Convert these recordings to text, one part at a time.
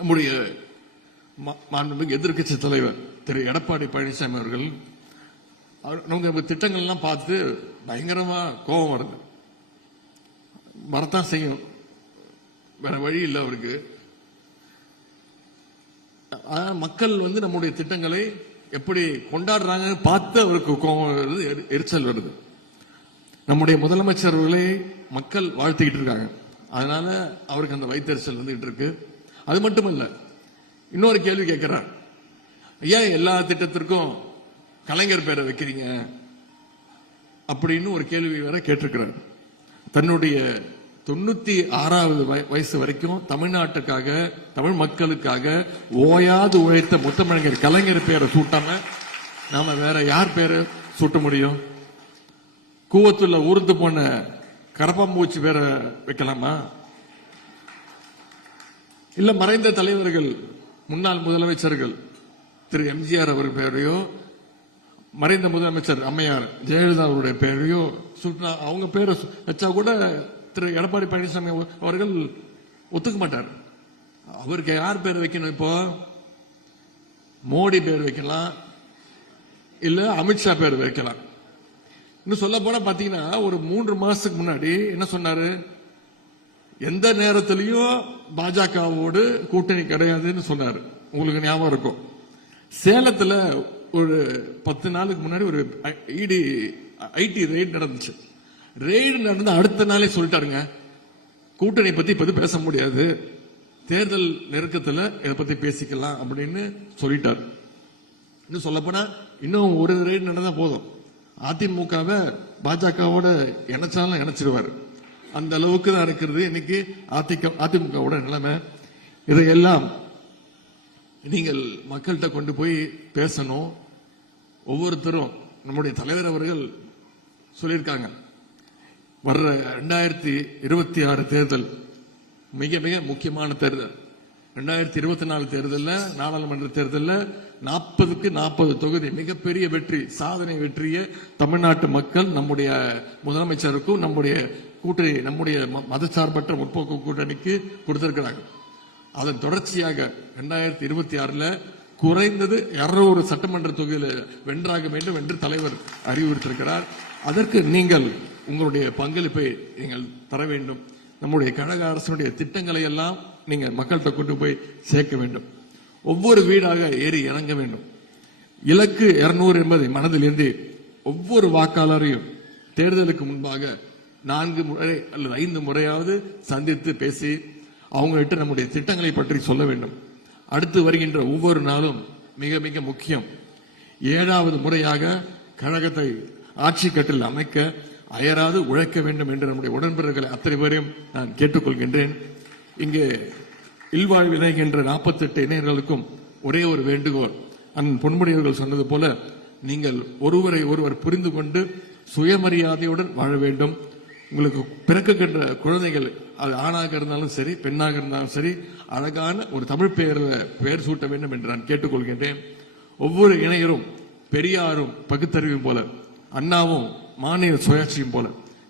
நம்முடைய மாண்புமிகு எதிர்க்கட்சி தலைவர் திரு எடப்பாடி பழனிசாமி அவர்கள் நம்ம திட்டங்கள்லாம் பார்த்து பயங்கரமா கோபம் வருது. வரத்தான் செய்யும், வேற வழி இல்லை அவருக்கு. மக்கள் நம்முடைய திட்டங்களை எப்படி கொண்டாடுறாங்க பார்த்து அவருக்கு கோபம் வருது, எரிச்சல் வருது. நம்முடைய முதலமைச்சர்களை மக்கள் வாழ்த்திக்கிட்டு இருக்காங்க, அதனால அவருக்கு அந்த வயிற்றெரிச்சல் வந்துகிட்டு இருக்கு. அது மட்டுமல்ல, இன்னொரு கேள்வி கேட்கிறார், ஏன் எல்லா திட்டத்திற்கும் கலைஞர் பேரை வைக்கிறீங்க அப்படின்னு ஒரு கேள்வி வேற கேட்டிருக்கிறார். தன்னுடைய 96வது வயசு வரைக்கும் தமிழ்நாட்டுக்காக, தமிழ் மக்களுக்காக ஓயாது உழைத்த முத்தமிழர் கலைஞர் பேரை சூட்டாம நாம வேற யார் பேரை சூட்ட முடியும்? கூவத்துல ஊர்ந்து போன கரப்பாம்பூச்சி பேரை வைக்கலாமா? இல்ல மறைந்த தலைவர்கள், முன்னாள் முதலமைச்சர்கள் திரு எம்ஜிஆர் அவர் பெயரையோ, மறைந்த முதலமைச்சர் அம்மையார் ஜெயலலிதா அவருடைய பெயரையோ சுட்டினா அவங்க பேரை வச்சா கூட திரு எடப்பாடி பழனிசாமி அவர்கள் ஒத்துக்க மாட்டார். அவருக்கு யார் பேர் வைக்கணும்? இப்போ மோடி பேர் வைக்கலாம், இல்ல அமித்ஷா பேர் வைக்கலாம். இன்னும் சொல்ல போனா பாத்தீங்கன்னா ஒரு 3 மாசத்துக்கு முன்னாடி என்ன சொன்னாரு, எந்த நேரத்திலையும் பாஜகவோடு கூட்டணி கிடையாதுன்னு சொன்னாரு. உங்களுக்கு ஞாபகம் இருக்கும். சேலத்துல ஒரு 10 நாளுக்கு முன்னாடி ஒரு ஐடி ரெய்டு நடந்துச்சு. ரெய்டு நடந்து அடுத்த நாளே சொல்லிட்டாருங்க, கூட்டணி பத்தி இப்ப பேச முடியாது, தேர்தல் நெருக்கத்துல இதை பத்தி பேசிக்கலாம் அப்படின்னு சொல்லிட்டாரு. இன்னும் சொல்ல போனா இன்னும் ஒரு ரெய்டு நடந்தா போதும், அதிமுகவை பாஜகவோட இணைச்சாலும் இணைச்சிருவாரு. அந்த அளவுக்கு தான் இருக்கிறது இன்னைக்கு அதிமுகவோட நிலைமை. இதையெல்லாம் நீங்கள் மக்கள்கிட்ட கொண்டு போய் பேசணும். ஒவ்வொருத்தரும், நம்முடைய தலைவர் அவர்கள் சொல்லியிருக்காங்க, வர்ற 2026 தேர்தல் மிக மிக முக்கியமான தேர்தல். 2024 தேர்தலில், நாடாளுமன்ற தேர்தலில் 40க்கு 40 தொகுதி மிகப்பெரிய வெற்றி, சாதனை வெற்றியை தமிழ்நாட்டு மக்கள் நம்முடைய முதலமைச்சருக்கும் நம்முடைய கூட்டணி, நம்முடைய மதசார்பற்ற முற்போக்கு கூட்டணிக்கு கொடுத்திருக்கிறாங்க. அதன் தொடர்ச்சியாக 2026 குறைந்தது 200 சட்டமன்ற தொகுதியில் வென்றாக வேண்டும் என்று தலைவர் அறிவுறுத்திருக்கிறார். அதற்கு நீங்கள் உங்களுடைய பங்களிப்பை நீங்கள் தர வேண்டும். நம்முடைய கழக அரசுடைய திட்டங்களை எல்லாம் நீங்க மக்கள்கிட்ட கொண்டு போய் சேர்க்க வேண்டும். ஒவ்வொரு வீடாக ஏறி இறங்க வேண்டும். இலக்கு 200 என்பதை மனதில் இருந்து ஒவ்வொரு வாக்காளரையும் தேர்தலுக்கு முன்பாக 4 முறை அல்லது 5 முறையாவது சந்தித்து பேசி அவங்ககிட்ட நம்முடைய திட்டங்களை பற்றி சொல்ல வேண்டும். அடுத்து வருகின்ற ஒவ்வொரு நாளும் மிக மிக முக்கியம். 7வது முறையாக கழகத்தை ஆட்சி கட்டில் அமைக்க அயராது உழைக்க வேண்டும் என்று நம்முடைய உடன்பிறர்களை அத்தனை பேரையும் நான் கேட்டுக்கொள்கின்றேன். இங்கே இல்வாழ்வு இணைகின்ற 48 இணையர்களுக்கும் ஒரே ஒரு வேண்டுகோள். அண்ணன் பொன்முடி அவர்கள் சொன்னது போல, நீங்கள் ஒருவரை ஒருவர் புரிந்து கொண்டு சுயமரியாதையுடன் வாழ வேண்டும். உங்களுக்கு பிறக்குகின்ற குழந்தைகள், அது ஆணாக இருந்தாலும் சரி, பெண்ணாக இருந்தாலும் சரி, அழகான ஒரு தமிழ் பெயர் சூட்ட வேண்டும் என்று நான் கேட்டுக்கொள்கின்றேன். ஒவ்வொரு இணையரும் பெரியாரும் பகுத்தறிவும் போல, அண்ணாவும் மாநில சுயாட்சியும் போல,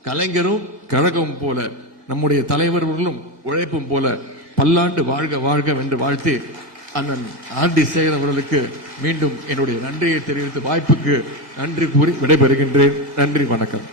கலைஞரும் கழகமும் போல, நம்முடைய தலைவர்களும் உழைப்பும் போல பல்லாண்டு வாழ்க வாழ்க என்று வாழ்த்தி அண்ணன் ஆர்டி சேகர் அவர்களுக்கு மீண்டும் என்னுடைய நன்றியை தெரிவித்து வாய்ப்புக்கு நன்றி கூறி விடைபெறுகின்றேன். நன்றி, வணக்கம்.